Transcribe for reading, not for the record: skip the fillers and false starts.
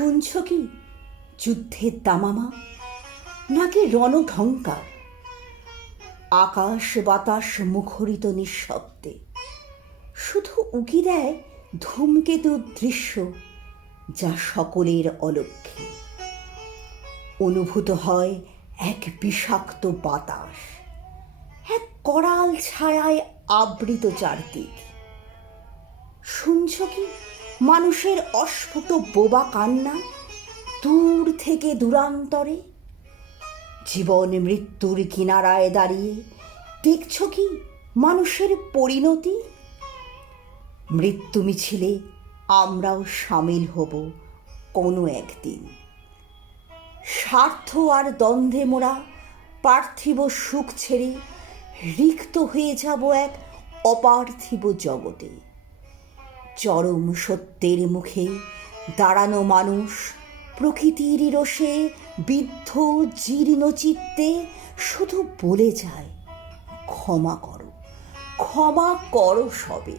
শুনছ কি যুদ্ধের দামামা, নাকি রণঢঙ্কার? আকাশ বাতাস মুখরিত নিঃশব্দে, শুধু উকি দেয় ধূমকেতুর দৃশ্য, যা সকলের অলক্ষ্যে। অনুভূত হয় এক বিষাক্ত বাতাস, এক করাল ছায়ায় আবৃত চারদিক। শুনছ কি মানুষের অস্ফুট বোবা কান্না, দূর থেকে দূরান্তরে? জীবন মৃত্যুর কিনারায় দাঁড়িয়ে দেখছ কি মানুষের পরিণতি? মৃত্যু মিছিলে আমরাও সামিল হব কোনো একদিন। স্বার্থ আর দ্বন্দ্বে মোরা পার্থিব সুখ ছেড়ে রিক্ত হয়ে যাব এক অপার্থিব জগতে। চরম সত্যের মুখে দাঁড়ানো মানুষ প্রকৃতির রোষে বিদ্ধ জীর্ণ চিত্তে শুধু বলে যায়, ক্ষমা করো, ক্ষমা করো সবে।